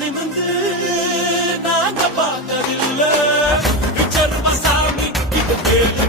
நிமிந்து நாங்க பார்த்ததில்லை. சர்மசாமி இது கேள்வி